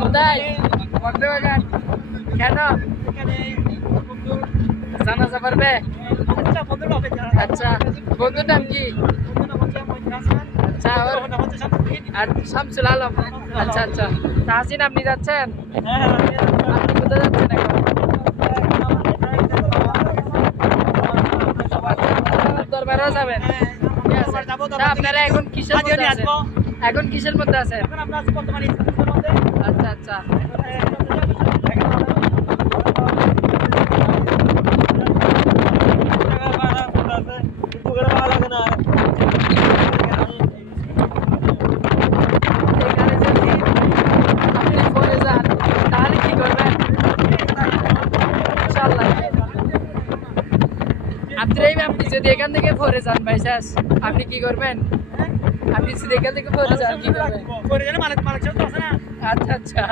কোথায়? বর্ধমান। কেন? জানাজা পারবে? আচ্ছা, বন্ধুর নাম কি? আচ্ছা, আর শামসুল আলম। আচ্ছা আচ্ছা, তাহসিন আপনি যাচ্ছেন? আপনি কোথায় যাচ্ছেন এখন? দরবারেও যাবেন? আপনারা এখন কিসের মধ্যে আছেন? এখন কিসের মধ্যে আছেন? আচ্ছা আচ্ছা, এখানে যদি আপনি পরে যান তাহলে কি করবেন? ইনশাআল্লাহ আপনি যদি এখান থেকে পরে যান ভাই শেষ, আপনি কি করবেন? আপনি যদি এখান থেকে পরে যান কি করবেন? আচ্ছা আচ্ছা,